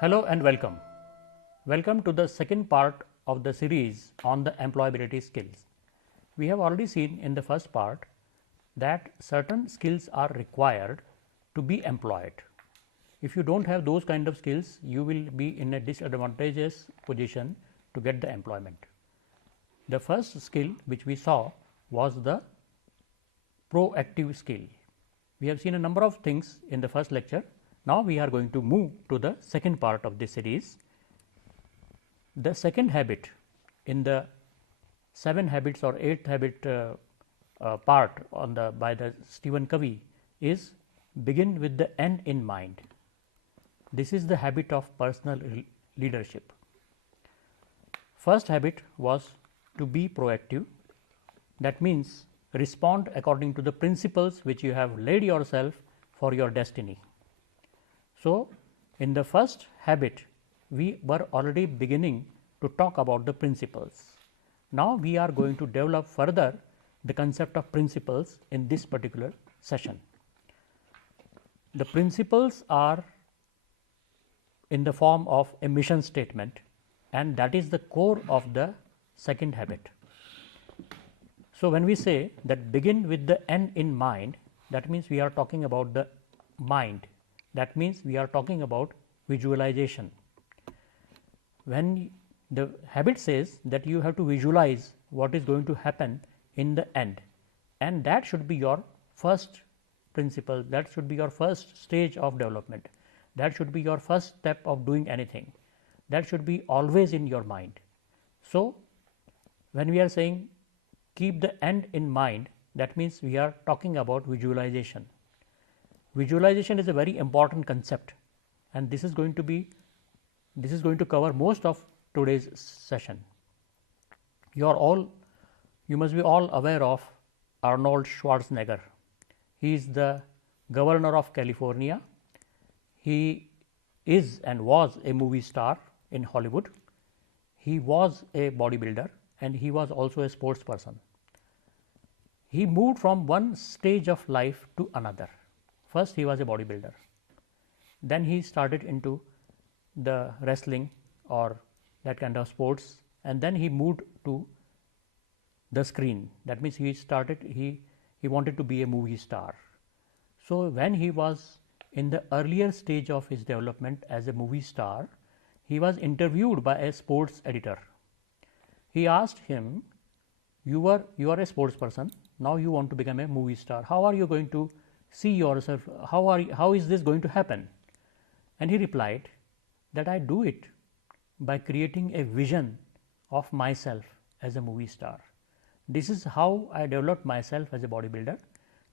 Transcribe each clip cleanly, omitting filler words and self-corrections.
Hello and welcome. Welcome to the second part of the series on the employability skills. We have already seen in the first part that certain skills are required to be employed. If you don't have those kind of skills, you will be in a disadvantageous position to get the employment. The first skill which we saw was the proactive skill. We have seen a number of things in the first lecture. Now, we are going to move to the second part of this series. The second habit in the 7 habits or 8th habit part on the by the Stephen Covey is begin with the end in mind. This is the habit of personal leadership. First habit was to be proactive. That means respond according to the principles which you have laid yourself for your destiny. So, in the first habit, we were already beginning to talk about the principles. Now, we are going to develop further the concept of principles in this particular session. The principles are in the form of a mission statement, and that is the core of the second habit. So, when we say that begin with the end in mind, that means we are talking about the mind. That means we are talking about visualization. When the habit says that you have to visualize what is going to happen in the end, and that should be your first principle, that should be your first stage of development, that should be your first step of doing anything, that should be always in your mind. So, when we are saying keep the end in mind, that means we are talking about visualization. Visualization is a very important concept, and this is going to cover most of today's session. You must be all aware of Arnold Schwarzenegger. He is the governor of California. He is and was a movie star in Hollywood. He was a bodybuilder and he was also a sports person. He moved from one stage of life to another. First, he was a bodybuilder. Then he started into the wrestling or that kind of sports, and then he moved to the screen. That means he wanted to be a movie star. So, when he was in the earlier stage of his development as a movie star, he was interviewed by a sports editor. He asked him, you are a sports person, now you want to become a movie star. How are you going to see yourself? How is this going to happen? And he replied that I do it by creating a vision of myself as a movie star. This is how I developed myself as a bodybuilder.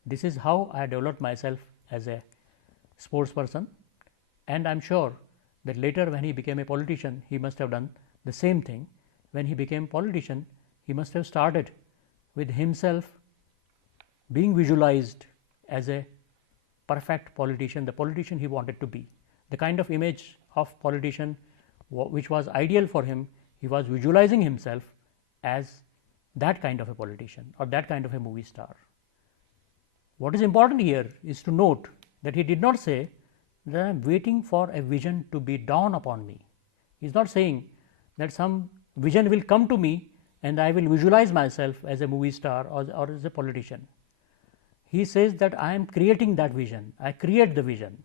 This is how I developed myself as a sports person, and I am sure that later when he became a politician, he must have done the same thing. When he became a politician, he must have started with himself being visualized as a perfect politician, the politician he wanted to be, the kind of image of politician which was ideal for him. He was visualizing himself as that kind of a politician or that kind of a movie star. What is important here is to note that he did not say that I am waiting for a vision to be dawned upon me. He is not saying that some vision will come to me and I will visualize myself as a movie star or as a politician. He says that I am creating that vision, I create the vision.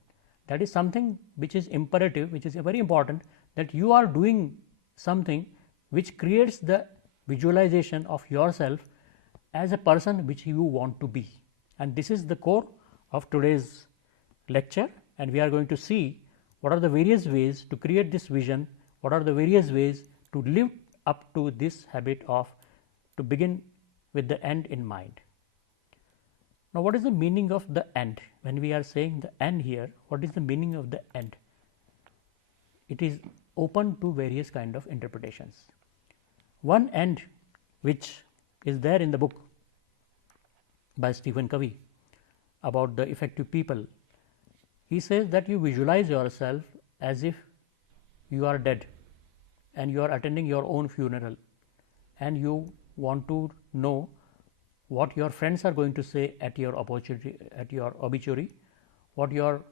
That is something which is imperative, which is very important, that you are doing something which creates the visualization of yourself as a person which you want to be. And this is the core of today's lecture, and we are going to see what are the various ways to create this vision, what are the various ways to live up to this habit of to begin with the end in mind. Now, what is the meaning of the end? When we are saying the end here, what is the meaning of the end? It is open to various kind of interpretations. One end which is there in the book by Stephen Covey about the effective people, he says that you visualize yourself as if you are dead and you are attending your own funeral, and you want to know what your friends are going to say at your obituary, what your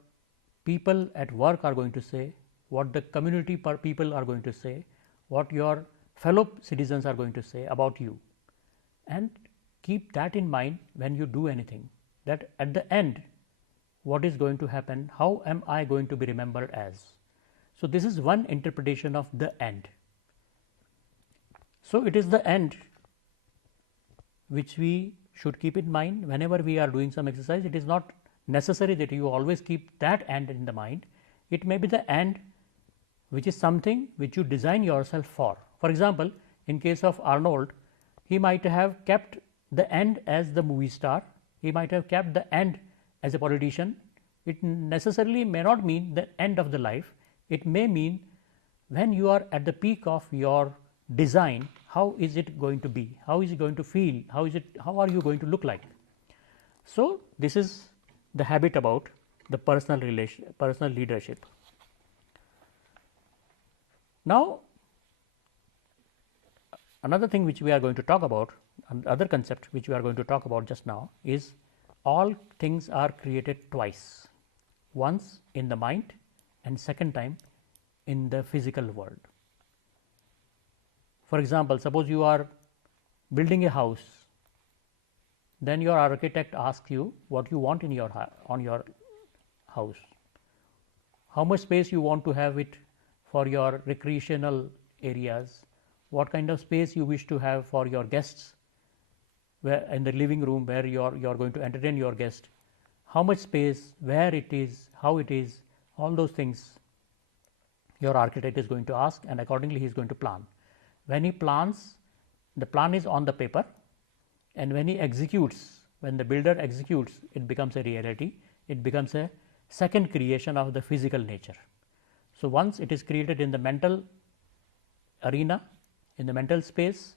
people at work are going to say, what the community people are going to say, what your fellow citizens are going to say about you, and keep that in mind when you do anything, that at the end what is going to happen, how am I going to be remembered as. So, this is one interpretation of the end. So, it is the end which we should keep in mind whenever we are doing some exercise. It is not necessary that you always keep that end in the mind. It may be the end which is something which you design yourself for. For example, in case of Arnold, he might have kept the end as the movie star, he might have kept the end as a politician. It necessarily may not mean the end of the life, it may mean when you are at the peak of your design, how is it going to be, how is it going to feel, how are you going to look like. So, this is the habit about the personal leadership. Now, another thing which we are going to talk about, other concept which we are going to talk about just now, is all things are created twice, once in the mind and second time in the physical world. For example, suppose you are building a house, then your architect asks you what you want in your house, how much space you want to have it for your recreational areas, what kind of space you wish to have for your guests, where in the living room where you are going to entertain your guest, how much space, where it is, how it is, all those things your architect is going to ask, and accordingly he is going to plan. When he plans, the plan is on the paper, and when he executes, when the builder executes, it becomes a reality, it becomes a second creation of the physical nature. So, once it is created in the mental arena, in the mental space,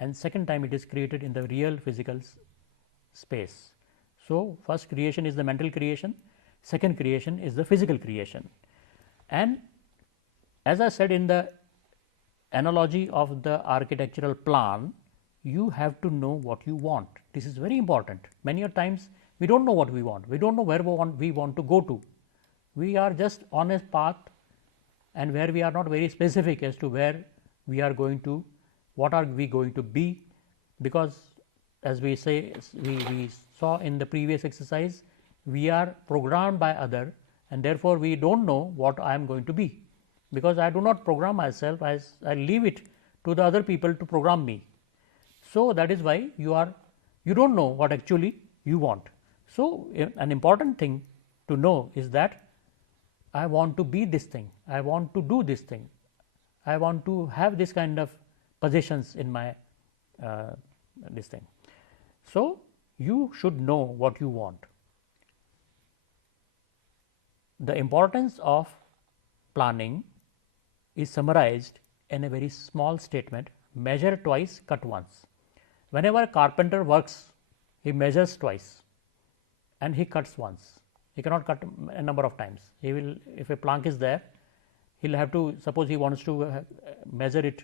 and second time it is created in the real physical space. So, first creation is the mental creation, second creation is the physical creation. And as I said in the analogy of the architectural plan, you have to know what you want. This is very important. Many a times we don't know what we want, we don't know where we want to go to. We are just on a path, and where we are not very specific as to where we are going to, what are we going to be, because as we say, we saw in the previous exercise, we are programmed by other, and therefore, we don't know what I am going to be, because I do not program myself, I leave it to the other people to program me. So, that is why you don't know what actually you want. So, an important thing to know is that I want to be this thing, I want to do this thing, I want to have this kind of possessions in my this thing. So, you should know what you want. The importance of planning is summarized in a very small statement: measure twice, cut once. Whenever a carpenter works, he measures twice and he cuts once. He cannot cut a number of times. He will, if a plank is there, he will have to, suppose he wants to measure it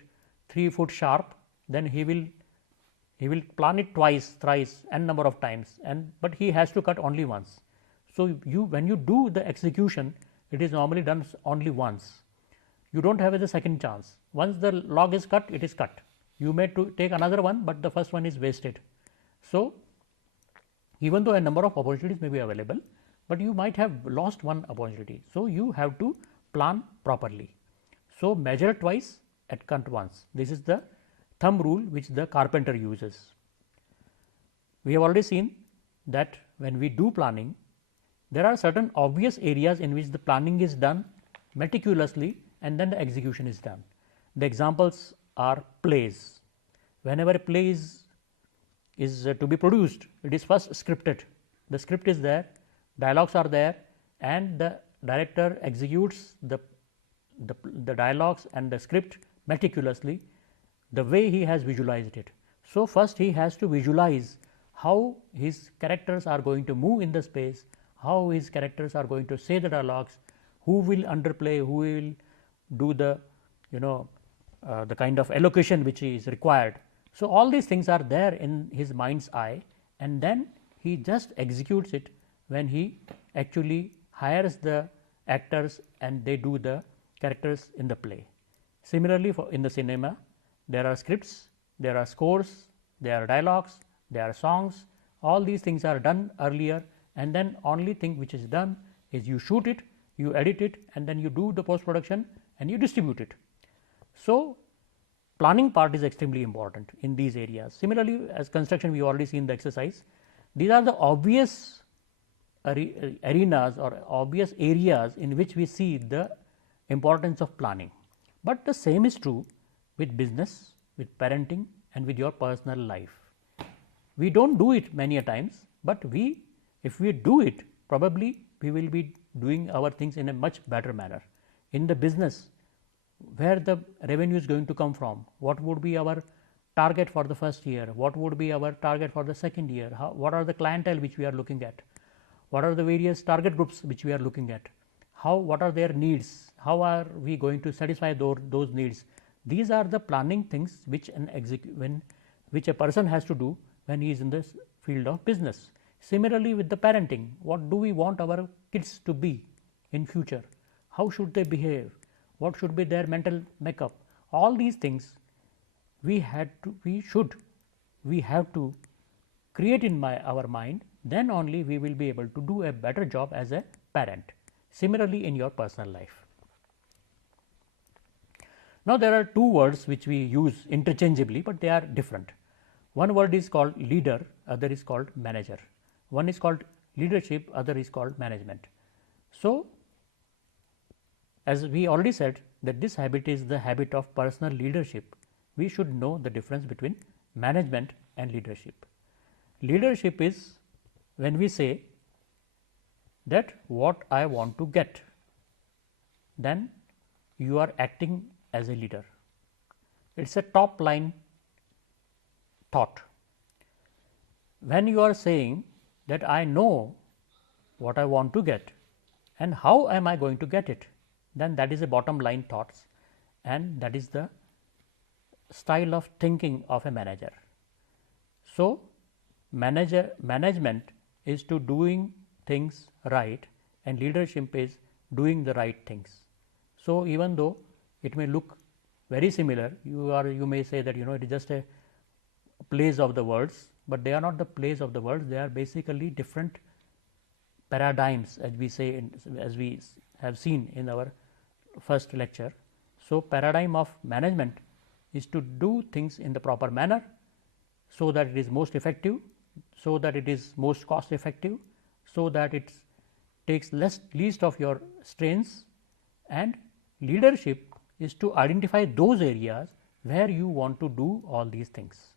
3 foot sharp, then he will plan it twice, thrice, n number of times, but he has to cut only once. So, when you do the execution, it is normally done only once. You don't have a second chance. Once the log is cut, it is cut. You may take another one, but the first one is wasted. So, even though a number of opportunities may be available, but you might have lost one opportunity. So, you have to plan properly. So, measure twice and cut once. This is the thumb rule which the carpenter uses. We have already seen that when we do planning, there are certain obvious areas in which the planning is done meticulously and then the execution is done. The examples are plays. Whenever a play is to be produced, it is first scripted. The script is there, dialogues are there, and the director executes the dialogues and the script meticulously the way he has visualized it. So, first he has to visualize how his characters are going to move in the space, how his characters are going to say the dialogues, who will underplay, who will do the the kind of allocation which is required. So, all these things are there in his mind's eye, and then he just executes it when he actually hires the actors and they do the characters in the play. Similarly, in the cinema, there are scripts, there are scores, there are dialogues, there are songs. All these things are done earlier, and then only thing which is done is you shoot it, you edit it, and then you do the post production and you distribute it. So, planning part is extremely important in these areas. Similarly, as construction, we already seen the exercise. These are the obvious arenas or obvious areas in which we see the importance of planning. But the same is true with business, with parenting, and with your personal life. We do not do it many a times, but if we do it, probably we will be doing our things in a much better manner. In the business, where the revenue is going to come from, what would be our target for the first year, what would be our target for the second year, what are the clientele which we are looking at, what are the various target groups which we are looking at, what are their needs, how are we going to satisfy those needs. These are the planning things which a person has to do when he is in this field of business. Similarly, with the parenting, what do we want our kids to be in future, how should they behave, what should be their mental makeup, all these things we have to create in our mind, then only we will be able to do a better job as a parent. Similarly, in your personal life. Now, there are two words which we use interchangeably, but they are different. One word is called leader, other is called manager. One is called leadership, other is called management. So, as we already said that this habit is the habit of personal leadership, we should know the difference between management and leadership. Leadership is when we say that what I want to get, then you are acting as a leader. It is a top line thought. When you are saying that I know what I want to get and how am I going to get it, then that is a bottom line thoughts, and that is the style of thinking of a manager. So, management is to doing things right, and leadership is doing the right things. So, even though it may look very similar, you may say that it is just a plays of the words, but they are not the plays of the words, they are basically different paradigms, as we say as we have seen in our first lecture. So, paradigm of management is to do things in the proper manner, so that it is most effective, so that it is most cost effective, so that it takes least of your strains, and leadership is to identify those areas where you want to do all these things.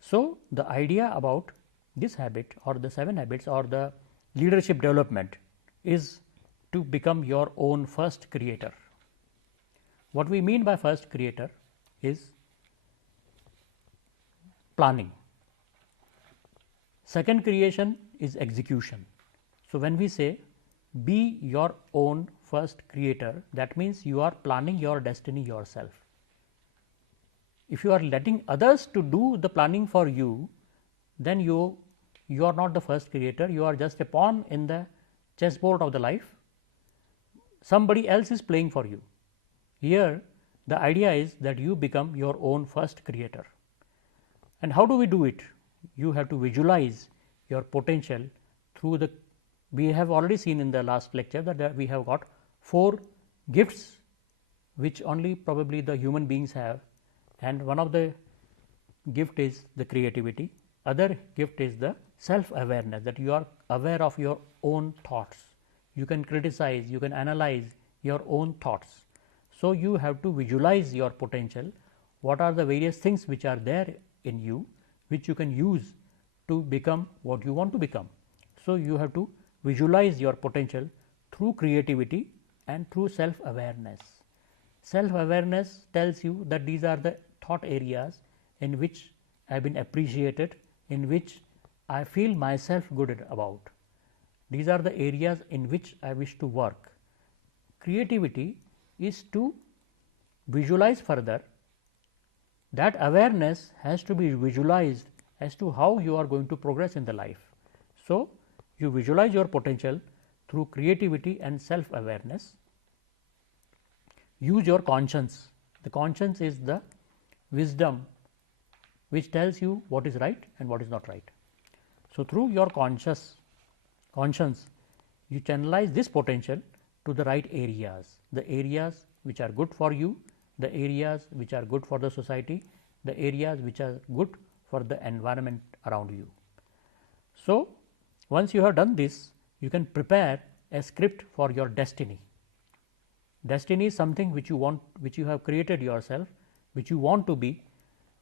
So, the idea about this habit or the 7 habits or the leadership development is to become your own first creator. What we mean by first creator is planning. Second creation is execution. So, when we say be your own first creator, that means you are planning your destiny yourself. If you are letting others to do the planning for you, then you are not the first creator, you are just a pawn in the chessboard of the life. Somebody else is playing for you. Here the idea is that you become your own first creator. And how do we do it? You have to visualize your potential through we have already seen in the last lecture that we have got 4 gifts which only probably the human beings have, and one of the gift is the creativity, other gift is the self awareness, that you are aware of your own thoughts, you can criticize, you can analyze your own thoughts. So, you have to visualize your potential, what are the various things which are there in you which you can use to become what you want to become. So, you have to visualize your potential through creativity and through self awareness. Self awareness tells you that these are the thought areas in which I have been appreciated, in which I feel myself good about. These are the areas in which I wish to work. Creativity is to visualize further. That awareness has to be visualized as to how you are going to progress in the life. So, You visualize your potential through creativity and self-awareness. Use your conscience. The conscience is the wisdom which tells you what is right and what is not right. So, through your conscience, you channelize this potential to the right areas, the areas which are good for you, the areas which are good for the society, the areas which are good for the environment around you. So, once you have done this, you can prepare a script for your destiny. Destiny is something which you want, which you have created yourself, which you want to be,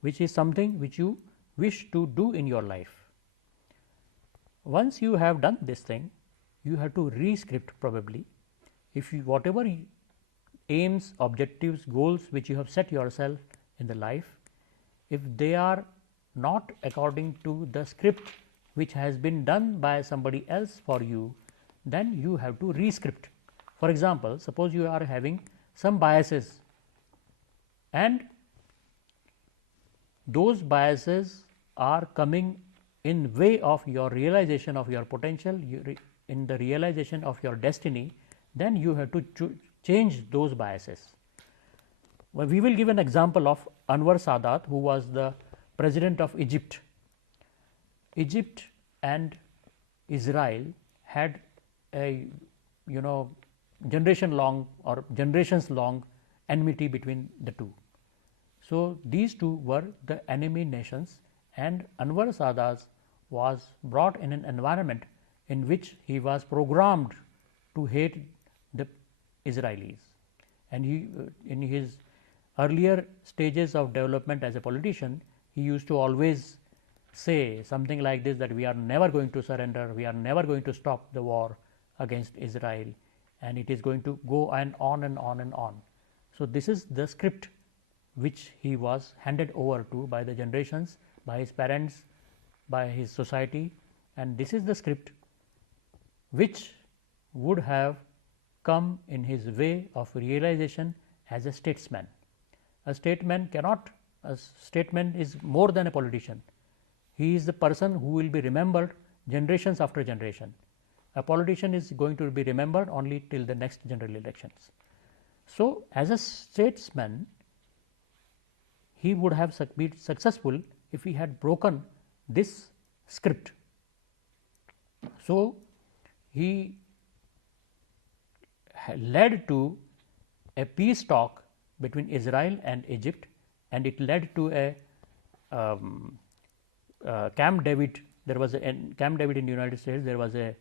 which is something which you wish to do in your life. Once you have done this thing, you have to re-script probably. If you, whatever aims, objectives, goals which you have set yourself in the life, if they are not according to the script which has been done by somebody else for you, then you have to re-script. For example, suppose you are having some biases and those biases are coming in way of your realization of your potential, in the realization of your destiny, then you have to change those biases. Well, we will give an example of Anwar Sadat, who was the president of Egypt. Egypt and Israel had a generation long or generations long enmity between the two. So, these two were the enemy nations, and Anwar Sadat was brought in an environment in which he was programmed to hate the Israelis, and he in his earlier stages of development as a politician, he used to always say something like this, that we are never going to surrender, we are never going to stop the war against Israel, and it is going to go on and on and on. So, this is the script which he was handed over to by the generations, by his parents, by his society, and this is the script which would have come in his way of realization as a statesman. A statesman is more than a politician. He is the person who will be remembered generations after generation. A politician is going to be remembered only till the next general elections. So, as a statesman, he would have been successful if he had broken this script. So, he led to a peace talk between Israel and Egypt, and it led to a Camp David. There was a Camp David in the United States. There was a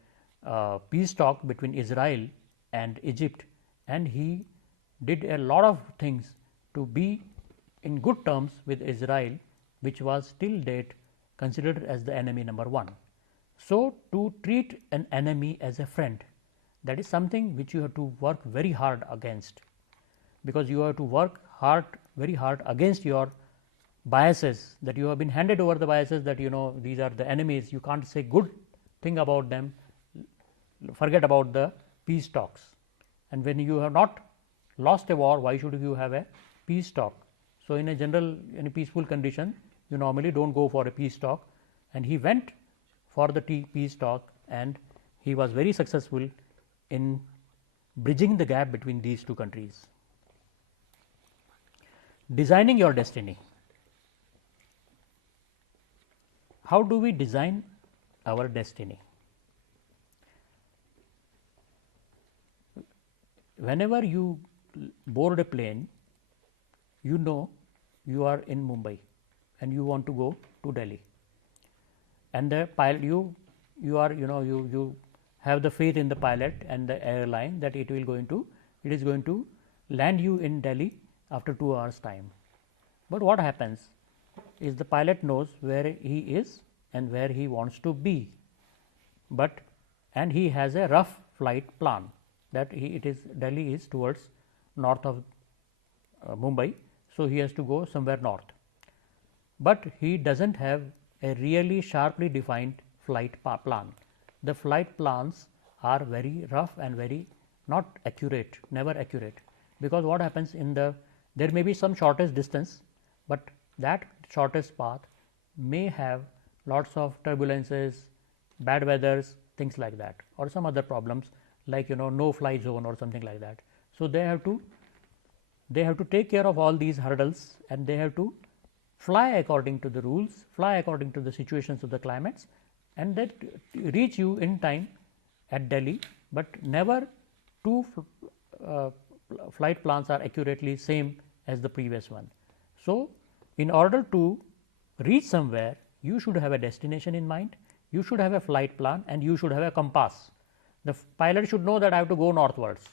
peace talk between Israel and Egypt, and he did a lot of things to be in good terms with Israel, which was till date considered as the enemy number one. So, to treat an enemy as a friend, that is something which you have to work very hard against, because you have to work very hard against your biases, that you have been handed over the biases, that these are the enemies, you can't say good thing about them, forget about the peace talks. And when you have not lost a war, why should you have a peace talk? So, in a peaceful condition, you normally do not go for a peace talk, and he went for the peace talk, and he was very successful in bridging the gap between these two countries. Designing your destiny. How do we design our destiny? Whenever you board a plane, you are in Mumbai and you want to go to Delhi, and the pilot you have the faith in the pilot and the airline that it is going to land you in Delhi after 2 hours time. But what happens is the pilot knows where he is and where he wants to be, and he has a rough flight plan that Delhi is towards north of Mumbai. So, he has to go somewhere north, but he does not have a really sharply defined flight plan. The flight plans are very rough and very not accurate, never accurate, because what happens there may be some shortest distance, but that shortest path may have lots of turbulences, bad weathers, things like that, or some other problems like no fly zone or something like that. So, they have to take care of all these hurdles, and they have to fly according to the rules, fly according to the situations of the climates, and that reach you in time at Delhi, but never two flight plans are accurately same as the previous one. So, in order to reach somewhere, you should have a destination in mind, you should have a flight plan, and you should have a compass. The pilot should know that I have to go northwards.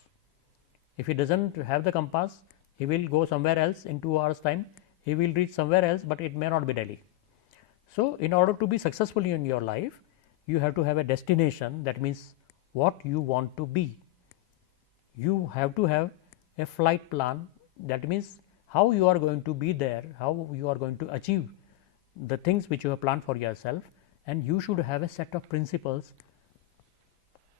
If he does not have the compass, he will go somewhere else in 2 hours time, he will reach somewhere else, but it may not be Delhi. So, in order to be successful in your life, you have to have a destination, that means what you want to be. You have to have a flight plan, that means how you are going to be there, how you are going to achieve the things which you have planned for yourself, and you should have a set of principles.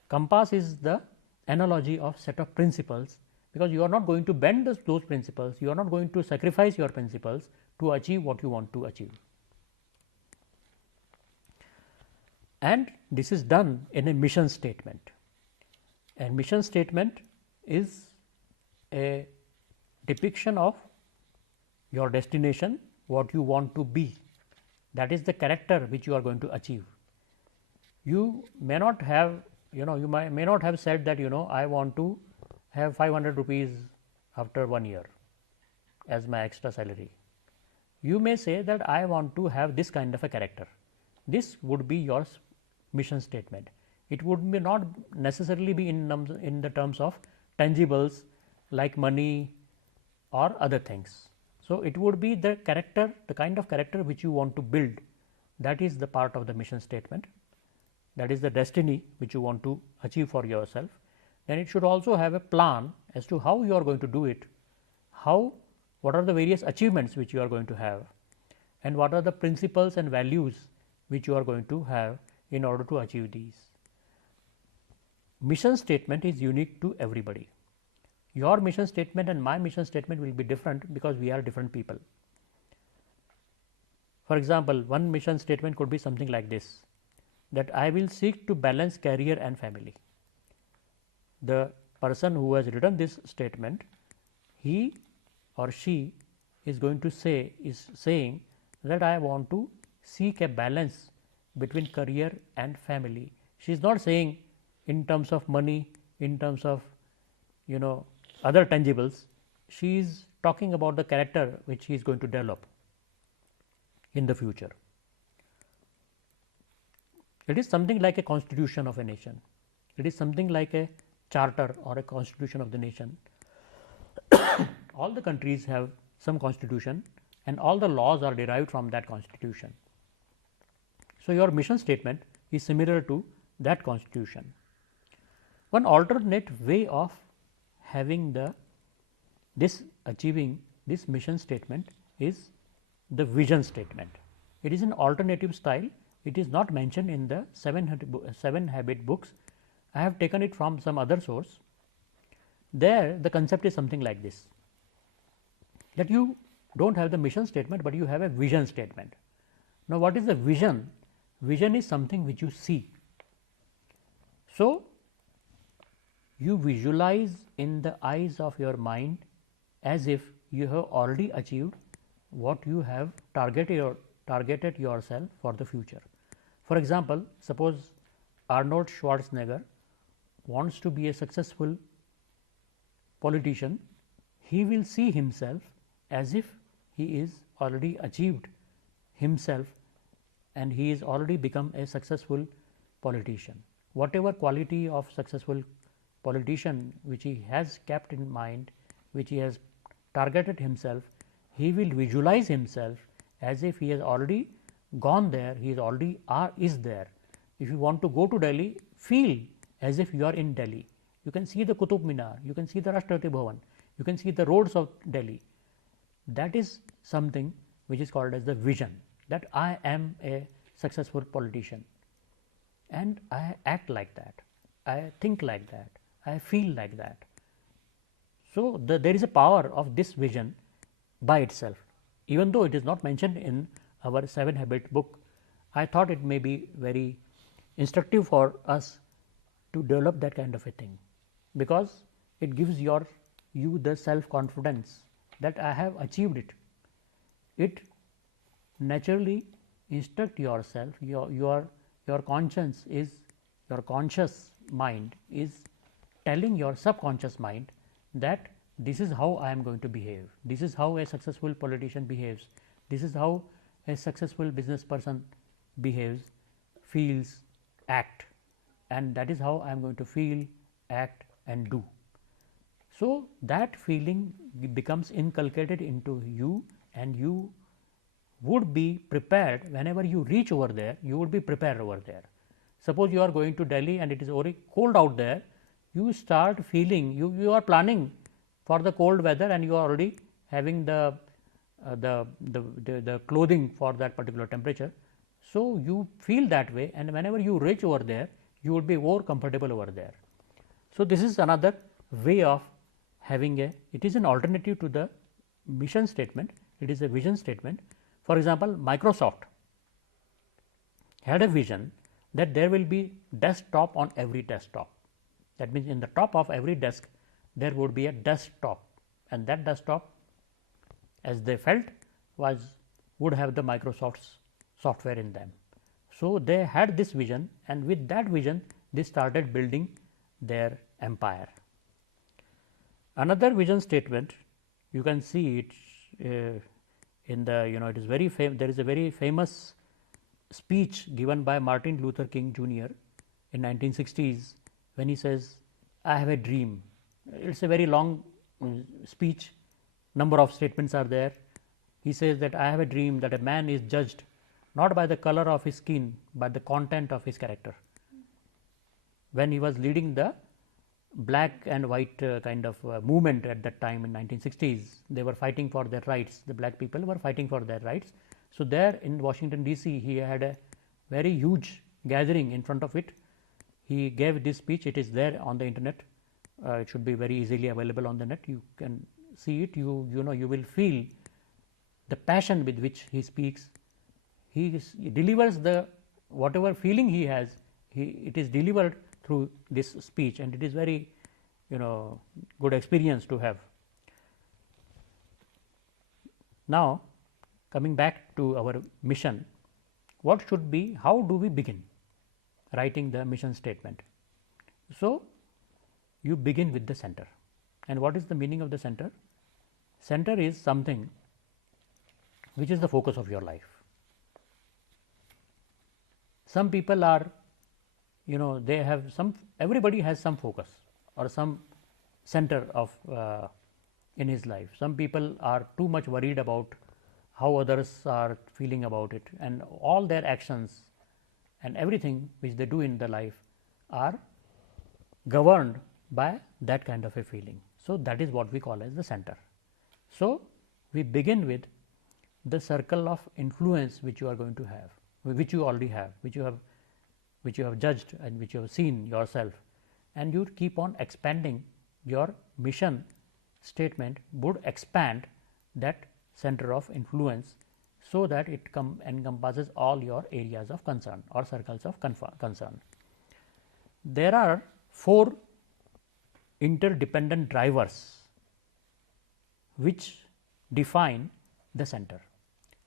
Compass is the analogy of set of principles, because you are not going to bend those principles, you are not going to sacrifice your principles to achieve what you want to achieve. And this is done in a mission statement. And mission statement is a depiction of your destination, what you want to be. That is the character which you are going to achieve. You may not have, you may not have said that, I want to have 500 rupees after 1 year as my extra salary. You may say that I want to have this kind of a character. This would be your mission statement. It would be not necessarily be in the terms of tangibles like money or other things. So, it would be the character, the kind of character which you want to build, that is the part of the mission statement, that is the destiny which you want to achieve for yourself. Then it should also have a plan as to how you are going to do it, what are the various achievements which you are going to have, and what are the principles and values which you are going to have in order to achieve these. Mission statement is unique to everybody. Your mission statement and my mission statement will be different because we are different people. For example, one mission statement could be something like this, that I will seek to balance career and family. The person who has written this statement, he or she is going to saying that I want to seek a balance between career and family. She is not saying in terms of money, in terms of other tangibles. She is talking about the character which he is going to develop in the future. It is something like a constitution of a nation. It is something like a charter or a constitution of the nation. All the countries have some constitution and all the laws are derived from that constitution. So, your mission statement is similar to that constitution. One alternate way of having achieving this mission statement is the vision statement. It is an alternative style. It is not mentioned in the 7 habit books. I have taken it from some other source. There the concept is something like this, that you do not have the mission statement, but you have a vision statement. Now, what is the vision? Vision is something which you see. So, you visualize in the eyes of your mind as if you have already achieved what you have targeted yourself for the future. For example, suppose Arnold Schwarzenegger wants to be a successful politician, he will see himself as if he is already achieved himself and he is already become a successful politician. Whatever quality of successful politician which he has kept in mind, which he has targeted himself, he will visualize himself as if he has already gone there, he is already is there. If you want to go to Delhi, feel as if you are in Delhi. You can see the Qutub Minar, you can see the Rashtrapati Bhavan, you can see the roads of Delhi. That is something which is called as the vision, that I am a successful politician and I act like that, I think like that, I feel like that. So, there is a power of this vision by itself, even though it is not mentioned in our 7 habit book. I thought it may be very instructive for us to develop that kind of a thing, because it gives you the self confidence that I have achieved it. It naturally instruct yourself, your conscience is, your conscious mind is telling your subconscious mind that this is how I am going to behave, this is how a successful politician behaves, this is how a successful business person behaves, feels, act, and that is how I am going to feel, act and do. So, that feeling becomes inculcated into you, and you would be prepared whenever you reach over there, you would be prepared over there. Suppose you are going to Delhi and it is already cold out there, you start feeling, you are planning for the cold weather and you are already having the clothing for that particular temperature. So, you feel that way, and whenever you reach over there, you would be more comfortable over there. So, this is another way of having it is an alternative to the mission statement, it is a vision statement. For example, Microsoft had a vision that there will be desktop on every desktop. That means, in the top of every desk there would be a desktop, and that desktop, as they felt, would have the Microsoft's software in them. So, they had this vision, and with that vision they started building their empire. Another vision statement, you can see it in the, it is very there is a very famous speech given by Martin Luther King Jr. in 1960s, when he says, I have a dream. It is a very long speech, number of statements are there. He says that I have a dream that a man is judged not by the color of his skin, but the content of his character. When he was leading the black and white kind of movement at that time in 1960s, they were fighting for their rights, the black people were fighting for their rights. So, there in Washington DC, he had a very huge gathering in front of it. He gave this speech, it is there on the internet, it should be very easily available on the net, you can see it, you will feel the passion with which he speaks. He delivers the whatever feeling he has, it is delivered through this speech, and it is very good experience to have. Now, coming back to our mission, what should be, how do we begin writing the mission statement? So, you begin with the center, and what is the meaning of the center? Center is something which is the focus of your life. Some people are, they have some, everybody has some focus or some center of in his life. Some people are too much worried about how others are feeling about it, and all their actions and everything which they do in their life are governed by that kind of a feeling. So, that is what we call as the center. So, we begin with the circle of influence which you are going to have, which you already have, which you have judged and which you have seen yourself, and you keep on expanding. Your mission statement would expand that center of influence, so that it encompasses all your areas of concern or circles of concern. There are 4 interdependent drivers which define the center.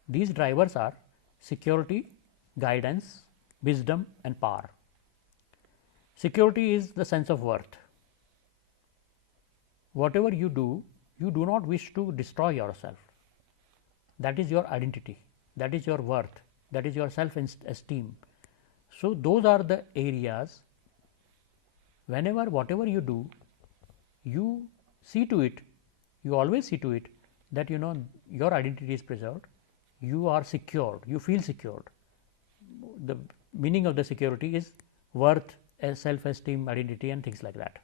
These drivers are security, guidance, wisdom and power. Security is the sense of worth. Whatever you do not wish to destroy yourself. That is your identity, that is your worth, that is your self-esteem. So, those are the areas, whenever whatever you do, you see to it, you always see to it that your identity is preserved, you are secured, you feel secured. The meaning of the security is worth, self-esteem, identity and things like that.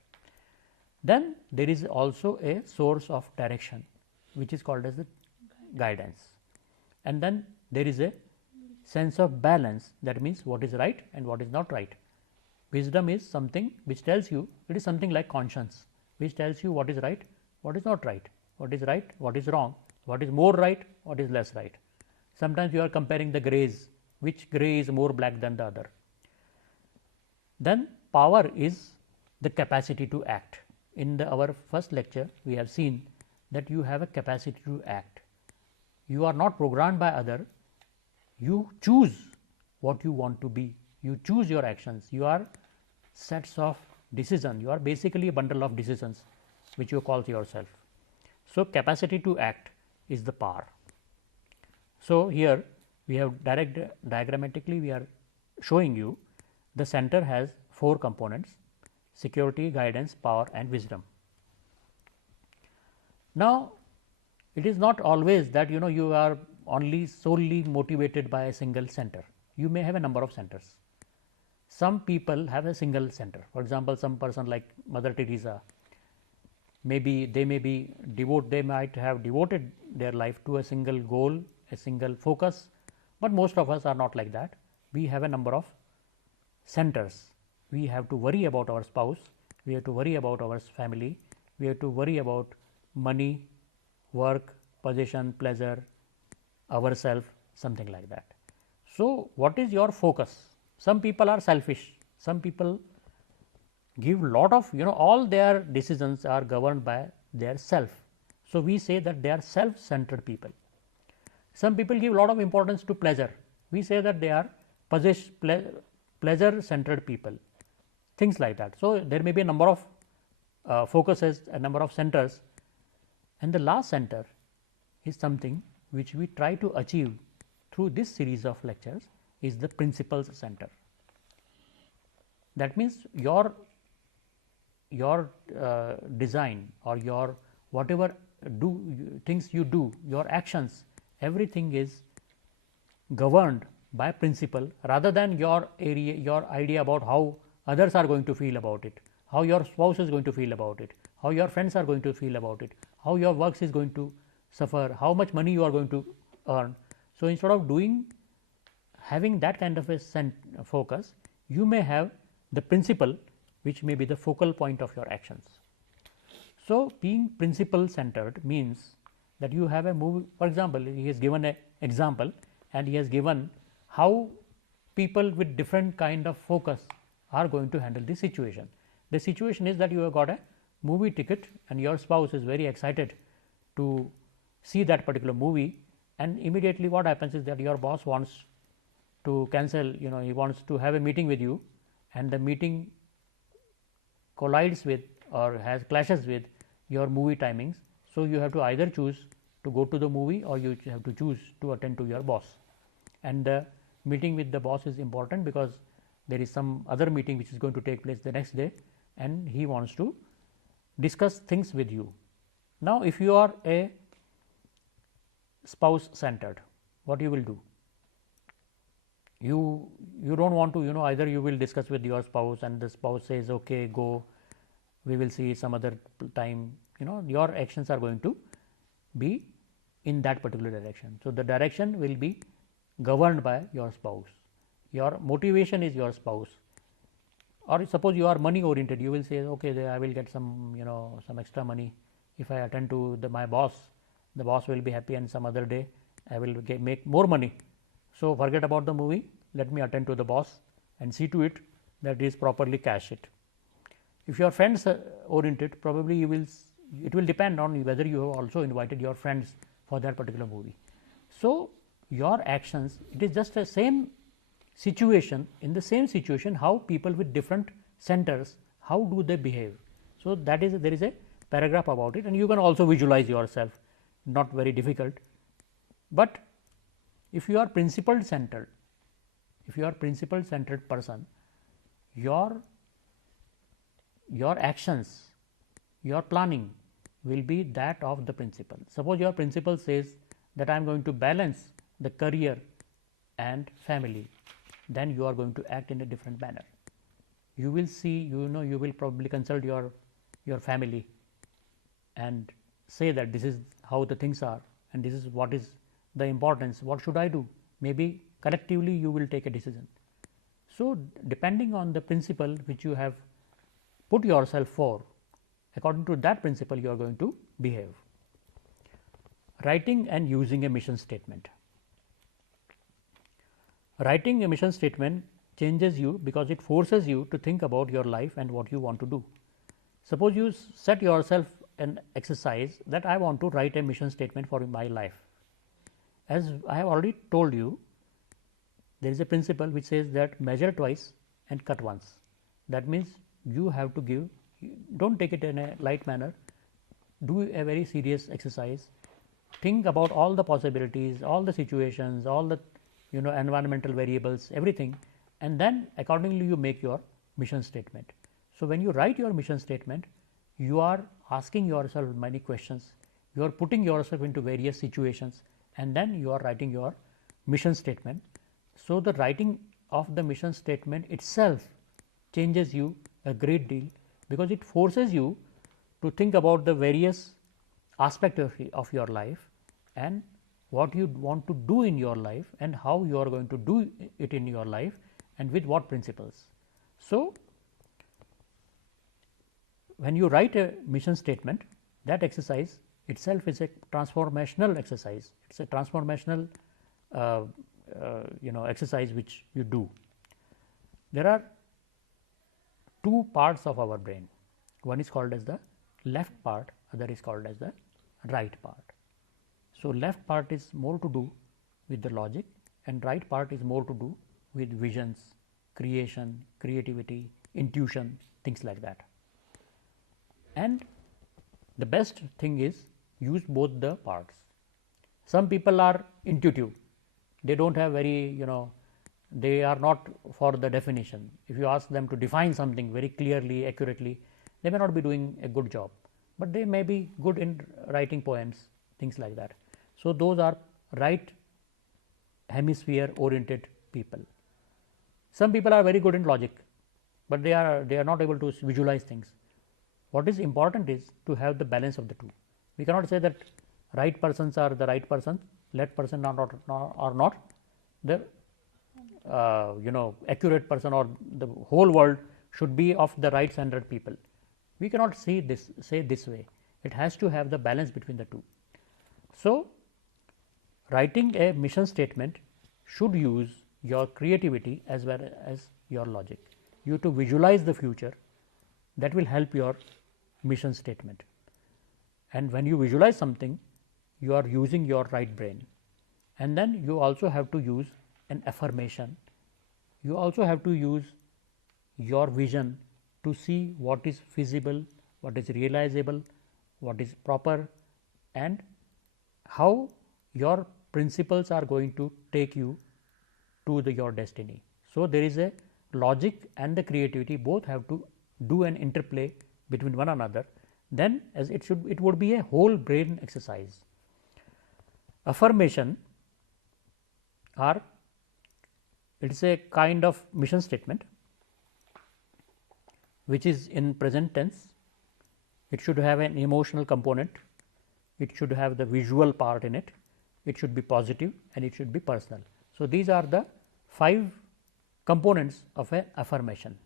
Then there is also a source of direction which is called as the guidance, and then there is a sense of balance, that means what is right and what is not right. Wisdom is something which tells you, it is something like conscience, which tells you what is right, what is not right, what is right, what is wrong, what is more right, what is less right. Sometimes you are comparing the greys, which grey is more black than the other. Then power is the capacity to act. In our first lecture, we have seen that you have a capacity to act. You are not programmed by other, you choose what you want to be, you choose your actions, you are sets of decision, you are basically a bundle of decisions which you call yourself. So, capacity to act is the power. So, here we have diagrammatically we are showing you the center has 4 components: security, guidance, power and wisdom. Now, it is not always that you are only solely motivated by a single center. You may have a number of centers. Some people have a single center. For example, some person like Mother Teresa, maybe they might have devoted their life to a single goal, a single focus, but most of us are not like that. We have a number of centers. We have to worry about our spouse, we have to worry about our family, we have to worry about money, work, possession, pleasure, ourself, something like that. So, what is your focus? Some people are selfish, some people give lot of all their decisions are governed by their self. So, we say that they are self centered people. Some people give lot of importance to pleasure, we say that they are pleasure centered people, things like that. So, there may be a number of focuses, a number of centers, and the last center is something which we try to achieve through this series of lectures is the principles center. That means your design or your whatever things you do, your actions, everything is governed by principle rather than your idea about how others are going to feel about it, how your spouse is going to feel about it, how your friends are going to feel about it, how your works is going to suffer, how much money you are going to earn. So, instead of having that kind of a focus, you may have the principle which may be the focal point of your actions. So, being principle centered means that you have a movie. For example, he has given an example and he has given how people with different kind of focus are going to handle this situation. The situation is that you have got a movie ticket and your spouse is very excited to see that particular movie, and immediately what happens is that your boss wants to cancel, he wants to have a meeting with you, and the meeting collides with or clashes with your movie timings. So, you have to either choose to go to the movie or you have to choose to attend to your boss, and the meeting with the boss is important because there is some other meeting which is going to take place the next day and he wants to discuss things with you. Now, if you are a spouse centered, what you will do? You do not want to either you will discuss with your spouse and the spouse says okay, go, we will see some other time, your actions are going to be in that particular direction. So, the direction will be governed by your spouse, your motivation is your spouse, or suppose you are money oriented, you will say okay, I will get some some extra money if I attend to my boss, the boss will be happy and some other day I will make more money. So, forget about the movie, let me attend to the boss and see to it that is properly cash it. If you are friends oriented, probably it will depend on whether you have also invited your friends for that particular movie. So, your actions, it is just the same situation, in the same situation how people with different centers, how do they behave. So, that is there is a paragraph about it and you can also visualize yourself, not very difficult. But if you are principle centered, if you are principle centered person, your actions, your planning will be that of the principle. Suppose your principle says that I am going to balance the career and family, then you are going to act in a different manner. You will see, you will probably consult your family and say that this is how the things are and this is what is the importance, what should I do? Maybe collectively you will take a decision. So, depending on the principle which you have put yourself for, according to that principle you are going to behave. Writing and using a mission statement. Writing a mission statement changes you because it forces you to think about your life and what you want to do. Suppose you set yourself an exercise that I want to write a mission statement for my life. As I have already told you, there is a principle which says that measure twice and cut once. That means you have to give, do not take it in a light manner, do a very serious exercise, think about all the possibilities, all the situations, all the environmental variables, everything, and then accordingly you make your mission statement. So, when you write your mission statement, you are asking yourself many questions, you are putting yourself into various situations, and then you are writing your mission statement. So, the writing of the mission statement itself changes you a great deal, because it forces you to think about the various aspects of your life and what you want to do in your life and how you are going to do it in your life and with what principles. So, when you write a mission statement, that exercise itself is a transformational exercise. It is a transformational exercise which you do. There are two parts of our brain. One is called as the left part, other is called as the right part. So, left part is more to do with the logic and right part is more to do with visions, creation, creativity, intuition, things like that. And the best thing is use both the parts. Some people are intuitive, they do not have very they are not for the definition. If you ask them to define something very clearly, accurately, they may not be doing a good job, but they may be good in writing poems, things like that. So, those are right hemisphere oriented people. Some people are very good in logic, but they are not able to visualize things. What is important is to have the balance of the two. We cannot say that right persons are the right persons, left person are not the accurate person, or the whole world should be of the right centered people. We cannot say this way. It has to have the balance between the two. So, writing a mission statement should use your creativity as well as your logic. You to visualize the future, that will help your mission statement. And when you visualize something, you are using your right brain, and then you also have to use an affirmation. You also have to use your vision to see what is feasible, what is realizable, what is proper, and how your principles are going to take you to your destiny. So, there is a logic and the creativity both have to do an interplay between one another, then as it would be a whole brain exercise. Affirmation it is a kind of mission statement which is in present tense. It should have an emotional component, it should have the visual part in it, it should be positive, and it should be personal. So, these are the 5 components of an affirmation.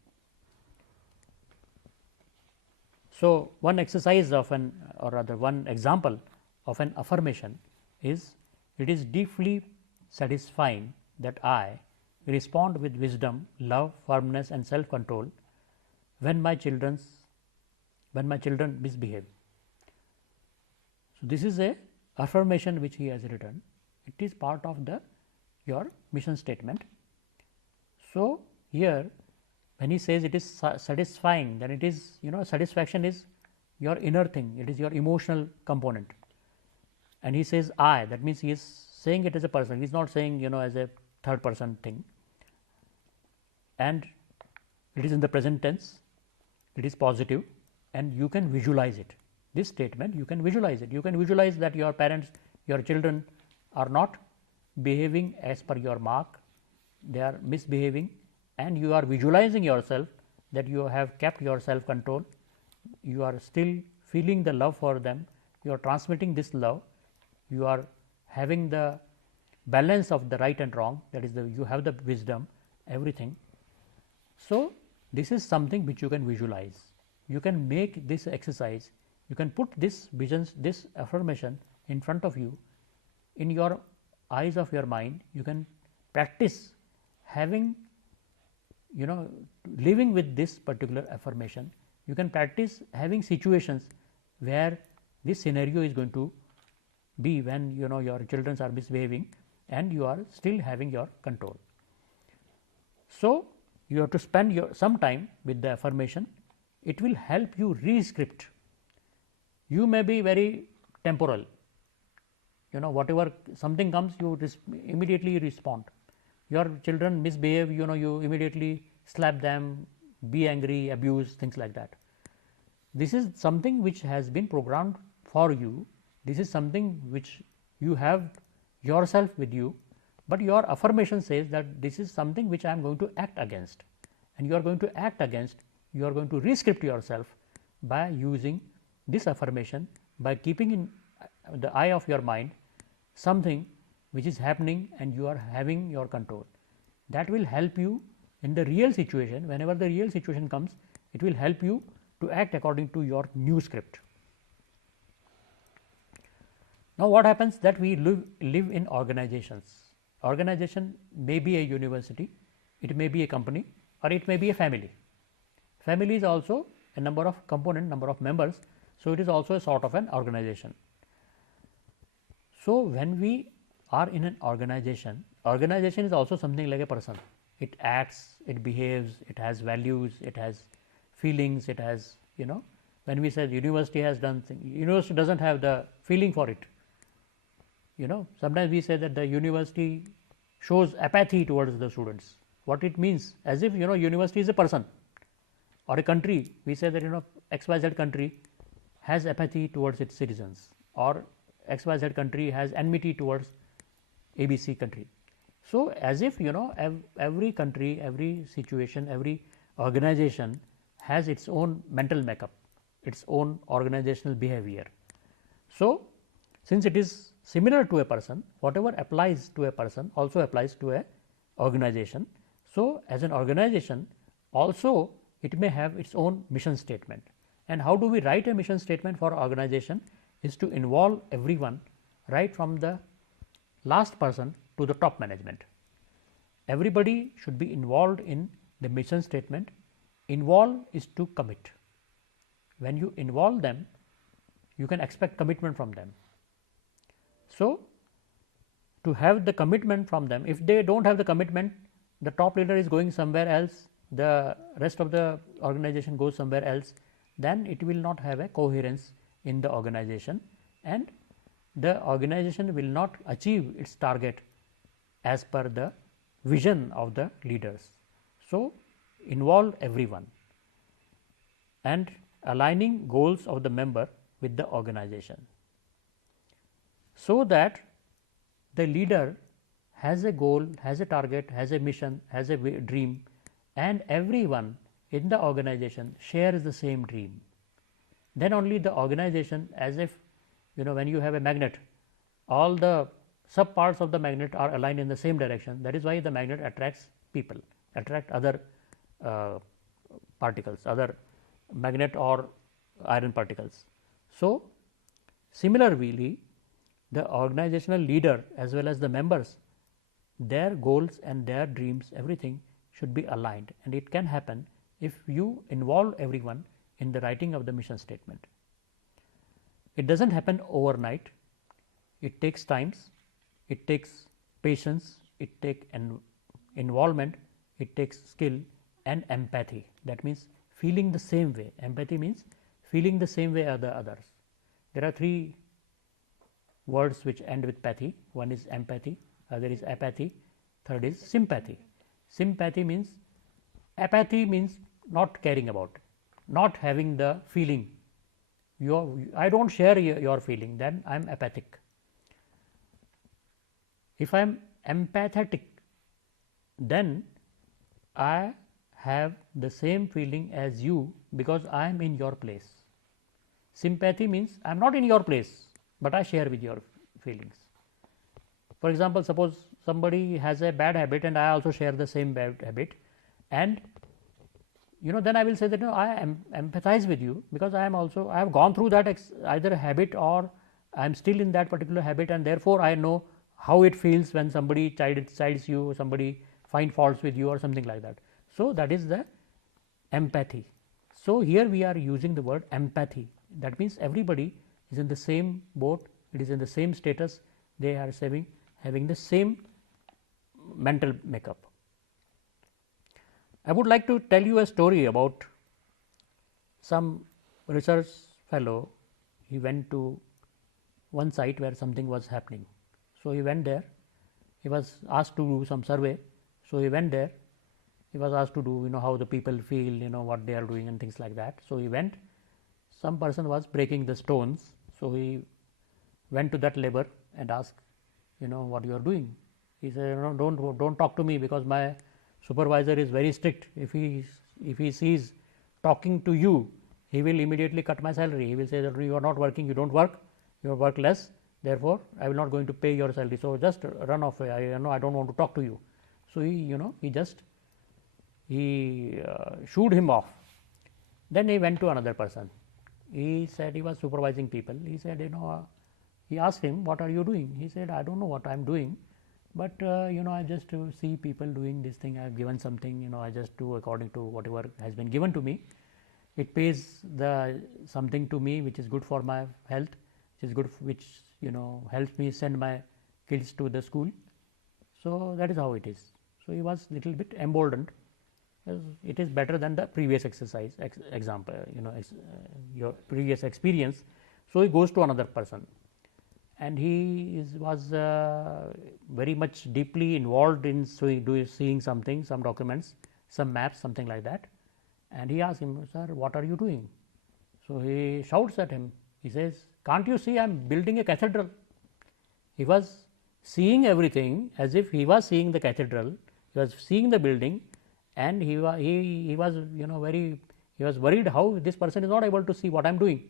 So, one exercise of one example of an affirmation is, it is deeply satisfying that I respond with wisdom, love, firmness and self control when my children misbehave. So, this is a affirmation which he has written. It is part of your mission statement. So, here when he says it is satisfying, then it is satisfaction is your inner thing, it is your emotional component. And he says I, that means he is saying it as a person, he is not saying as a third person thing, and it is in the present tense, it is positive, and you can visualize it. This statement you can visualize it. You can visualize that your parents, your children are not behaving as per your mark, they are misbehaving, and you are visualizing yourself that you have kept your self control, you are still feeling the love for them, you are transmitting this love, you are having the balance of the right and wrong, that is you have the wisdom, everything. So, this is something which you can visualize. You can make this exercise, you can put this visions, this affirmation in front of you, in your eyes of your mind, you can practice having living with this particular affirmation, you can practice having situations where this scenario is going to be when your children are misbehaving and you are still having your control. So, you have to spend some time with the affirmation. It will help you re-script. You may be very temporal, whatever something comes, you immediately respond. Your children misbehave, you immediately slap them, be angry, abuse, things like that. This is something which has been programmed for you. This is something which you have yourself with you, but your affirmation says that this is something which I am going to act against, and you are going to act against, you are going to re-script yourself by using this affirmation, by keeping in the eye of your mind something which is happening and you are having your control. That will help you in the real situation. Whenever the real situation comes, it will help you to act according to your new script. Now, what happens that we live in organizations. Organization may be a university, it may be a company, or it may be a family. Family is also a number of component, number of members. So, it is also a sort of an organization. So, when we are in an organization, organization is also something like a person. It acts, it behaves, it has values, it has feelings, it has, when we say university has done things, university does not have the feeling for it. Sometimes we say that the university shows apathy towards the students. What it means? As if university is a person, or a country. We say that XYZ country has apathy towards its citizens, or XYZ country has enmity towards ABC country. So, as if every country, every situation, every organization has its own mental makeup, its own organizational behavior. So, since it is similar to a person, whatever applies to a person also applies to a organization. So, as an organization also it may have its own mission statement. And how do we write a mission statement for organization is to involve everyone, right from the last person to the top management. Everybody should be involved in the mission statement. Involve is to commit. When you involve them, you can expect commitment from them. So, to have the commitment from them, if they do not have the commitment, the top leader is going somewhere else, the rest of the organization goes somewhere else, then it will not have a coherence in the organization, and the organization will not achieve its target as per the vision of the leaders. So, involve everyone and aligning goals of the member with the organization, so that the leader has a goal, has a target, has a mission, has a dream, and everyone in the organization shares the same dream. Then only the organization, as if when you have a magnet, all the sub parts of the magnet are aligned in the same direction. That is why the magnet attracts people, attract other particles, other magnet or iron particles. So, similarly, the organizational leader as well as the members, their goals and their dreams, everything should be aligned, and it can happen if you involve everyone in the writing of the mission statement. It does not happen overnight, it takes times, it takes patience, it takes involvement, it takes skill and empathy. That means feeling the same way. Empathy means feeling the same way as the others. There are three words which end with pathy. One is empathy, other is apathy, third is sympathy. Sympathy means, apathy means not caring about, not having the feeling. I do not share your feeling, then I am apathic. If I am empathetic, then I have the same feeling as you because I am in your place. Sympathy means I am not in your place, but I share with your feelings. For example, suppose somebody has a bad habit and I also share the same bad habit, and then I will say that I empathize with you because I have gone through that either a habit or I am still in that particular habit, and therefore I know how it feels when somebody chides you, somebody find faults with you or something like that. So, that is the empathy. So, here we are using the word empathy, that means everybody is in the same boat, it is in the same status, they are having the same mental makeup. I would like to tell you a story about some research fellow. He went to one site where something was happening. So, he went there, he was asked to do some survey. So, he went there, he was asked to do how the people feel, what they are doing and things like that. So, he went, some person was breaking the stones. So, he went to that labor and asked what you are doing. He said, don't talk to me, because my supervisor is very strict. If he sees talking to you, he will immediately cut my salary. He will say that you are not working, you don't work, you work less, therefore I will not going to pay your salary. So, just run off, I don't want to talk to you. So, he shooed him off. Then he went to another person. He said he was supervising people. He said, he asked him, what are you doing? He said, I don't know what I am doing, but I just see people doing this thing. I have given something, I just do according to whatever has been given to me. It pays something to me which is good for my health, which is good, which helps me send my kids to the school. So, that is how it is. So, he was little bit emboldened. It is better than the previous exercise example, your previous experience. So, he goes to another person, and he was very much deeply involved in seeing something, some documents, some maps, something like that. And he asked him, sir, what are you doing? So, he shouts at him. He says, can't you see I am building a cathedral? He was seeing everything as if he was seeing the cathedral, he was seeing the building, and he was worried how this person is not able to see what I am doing.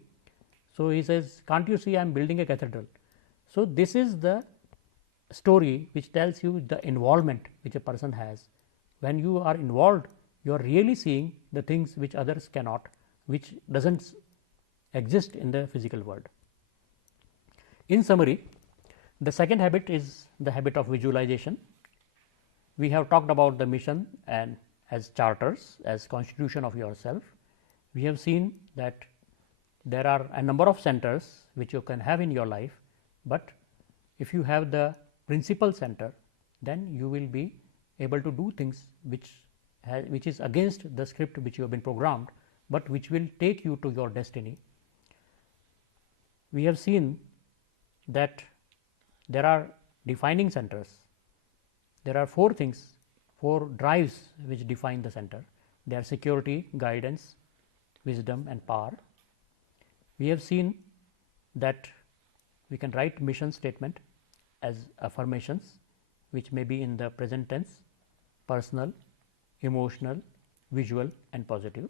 So, he says, can't you see I am building a cathedral? So, this is the story which tells you the involvement which a person has. When you are involved, you are really seeing the things which others cannot, which does not exist in the physical world. In summary, the second habit is the habit of visualization. We have talked about the mission and as charters, as constitution of yourself. We have seen that there are a number of centers which you can have in your life, but if you have the principal center, then you will be able to do things which is against the script which you have been programmed, but which will take you to your destiny. We have seen that there are defining centers. There are 4 things, 4 drives which define the center. They are security, guidance, wisdom and power. We have seen that we can write mission statement as affirmations, which may be in the present tense, personal, emotional, visual and positive.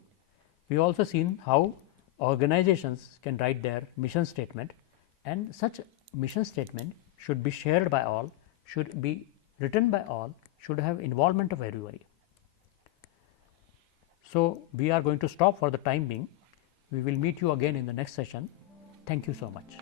We have also seen how organizations can write their mission statement, and such mission statement should be shared by all, should be written by all, should have involvement of everybody. So, we are going to stop for the time being. We will meet you again in the next session. Thank you so much.